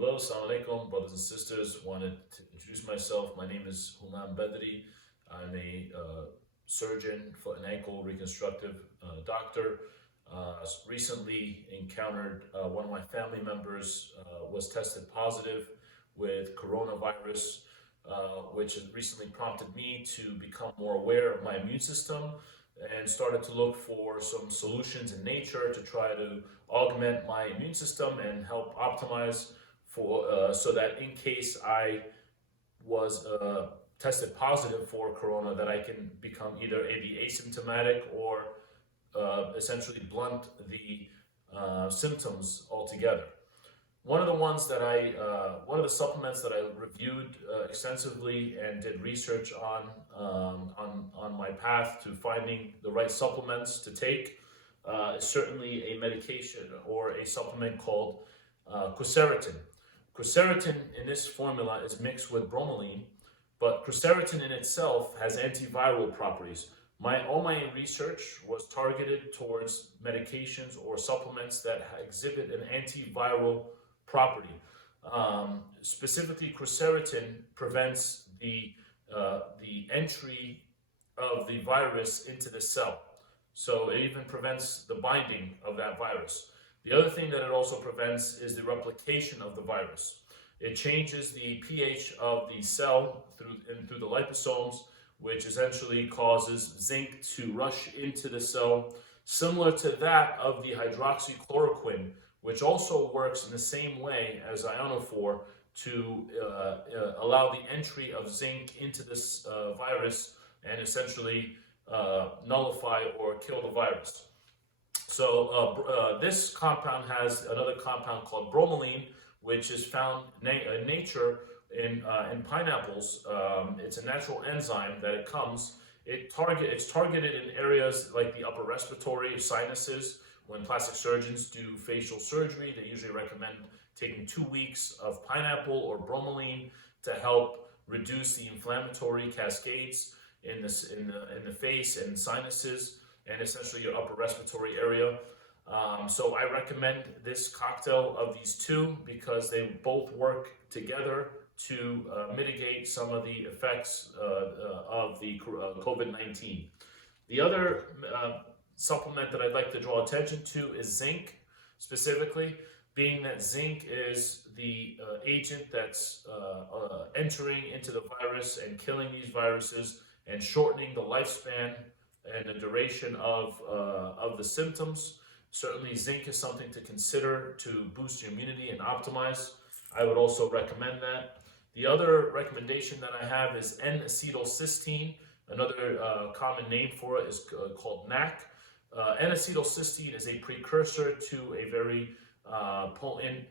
Hello, assalamu alaikum, brothers and sisters. Wanted to introduce myself. My name is Badri. I'm a surgeon, foot and ankle reconstructive doctor. Recently encountered one of my family members was tested positive with coronavirus, which has recently prompted me to become more aware of my immune system and started to look for some solutions in nature to try to augment my immune system and help optimize for so that in case I was tested positive for corona, that I can become either be asymptomatic or essentially blunt the symptoms altogether. One of the supplements that I reviewed extensively and did research on my path to finding the right supplements to take is certainly a medication or a supplement called quercetin. Quercetin in this formula is mixed with bromelain, but quercetin in itself has antiviral properties. All my research was targeted towards medications or supplements that exhibit an antiviral property. Specifically, quercetin prevents the entry of the virus into the cell. So it even prevents the binding of that virus. The other thing that it also prevents is the replication of the virus. It changes the pH of the cell through the liposomes, which essentially causes zinc to rush into the cell, similar to that of the hydroxychloroquine, which also works in the same way as ionophore to allow the entry of zinc into this virus and essentially nullify or kill the virus. So this compound has another compound called bromelain, which is found in nature in pineapples. It's a natural enzyme that it's targeted in areas like the upper respiratory, sinuses. When plastic surgeons do facial surgery, they usually recommend taking 2 weeks of pineapple or bromelain to help reduce the inflammatory cascades in the face and sinuses and essentially your upper respiratory area. So I recommend this cocktail of these two because they both work together to mitigate some of the effects of the COVID-19. The other supplement that I'd like to draw attention to is zinc, specifically, being that zinc is the agent that's entering into the virus and killing these viruses and shortening the lifespan and the duration of the symptoms. Certainly, zinc is something to consider to boost your immunity and optimize. I would also recommend that. The other recommendation that I have is N-acetylcysteine. Another common name for it is called NAC. N-acetylcysteine is a precursor to a very potent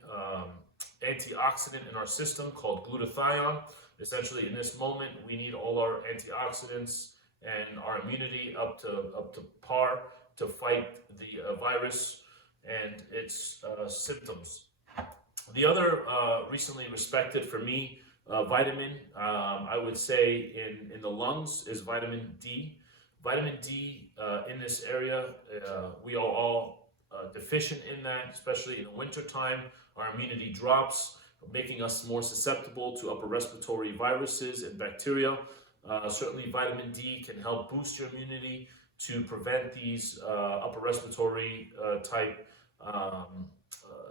antioxidant in our system called glutathione. Essentially, in this moment, we need all our antioxidants and our immunity up to par to fight the virus and its symptoms. The other recently respected for me vitamin, I would say in the lungs, is vitamin D. Vitamin D in this area, we are all deficient in that, especially in the wintertime. Our immunity drops, making us more susceptible to upper respiratory viruses and bacteria. Certainly, vitamin D can help boost your immunity to prevent these upper respiratory type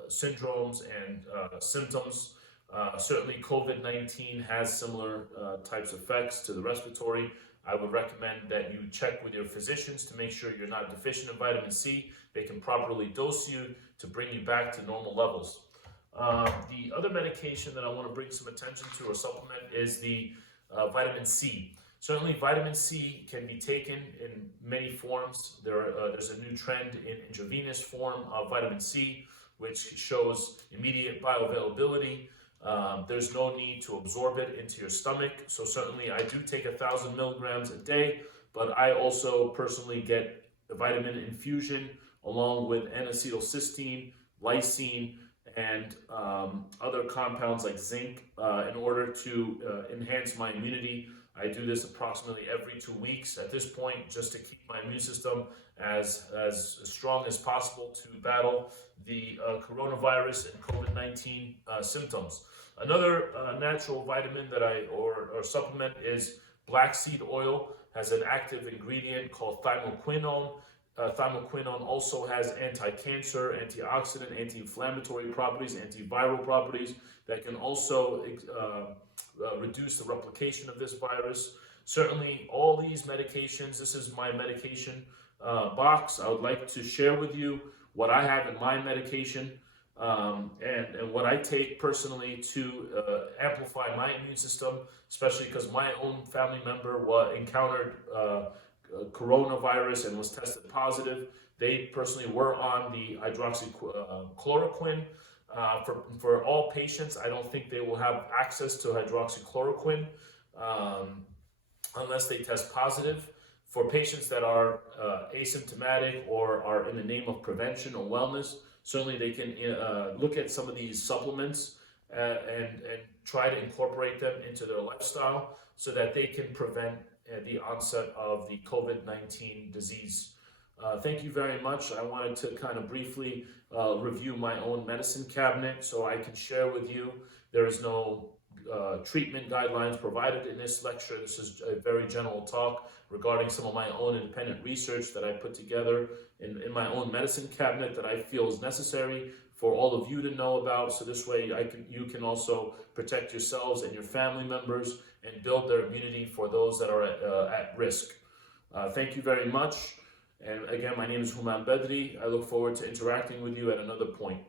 syndromes and symptoms. Certainly, COVID-19 has similar types of effects to the respiratory. I would recommend that you check with your physicians to make sure you're not deficient in vitamin C. They can properly dose you to bring you back to normal levels. The other medication that I want to bring some attention to or supplement is the vitamin C. Certainly, vitamin C can be taken in many forms. There's a new trend in intravenous form of vitamin C, which shows immediate bioavailability. There's no need to absorb it into your stomach. So certainly, I do take 1,000 milligrams a day, but I also personally get a vitamin infusion along with N-acetylcysteine, lysine, and other compounds like zinc in order to enhance my immunity. I do this approximately every 2 weeks at this point, just to keep my immune system as strong as possible to battle the coronavirus and COVID-19 symptoms. Another natural vitamin that or supplement is black seed oil. Has an active ingredient called thymoquinone. Thymoquinone also has anti-cancer, antioxidant, anti-inflammatory properties, antiviral properties that can also reduce the replication of this virus. Certainly, all these medications, this is my medication box. I would like to share with you what I have in my medication and what I take personally to amplify my immune system, especially because my own family member encountered coronavirus and was tested positive. They personally were on the hydroxychloroquine. For all patients, I don't think they will have access to hydroxychloroquine unless they test positive. For patients that are asymptomatic or are in the name of prevention or wellness, certainly they can look at some of these supplements and try to incorporate them into their lifestyle so that they can prevent the onset of the COVID-19 disease. Thank you very much. I wanted to kind of briefly review my own medicine cabinet so I can share with you. There is no treatment guidelines provided in this lecture. This is a very general talk regarding some of my own independent research that I put together in my own medicine cabinet that I feel is necessary for all of you to know about. So this way you can also protect yourselves and your family members and build their immunity for those that are at risk. Thank you very much. And again, my name is Badri. I look forward to interacting with you at another point.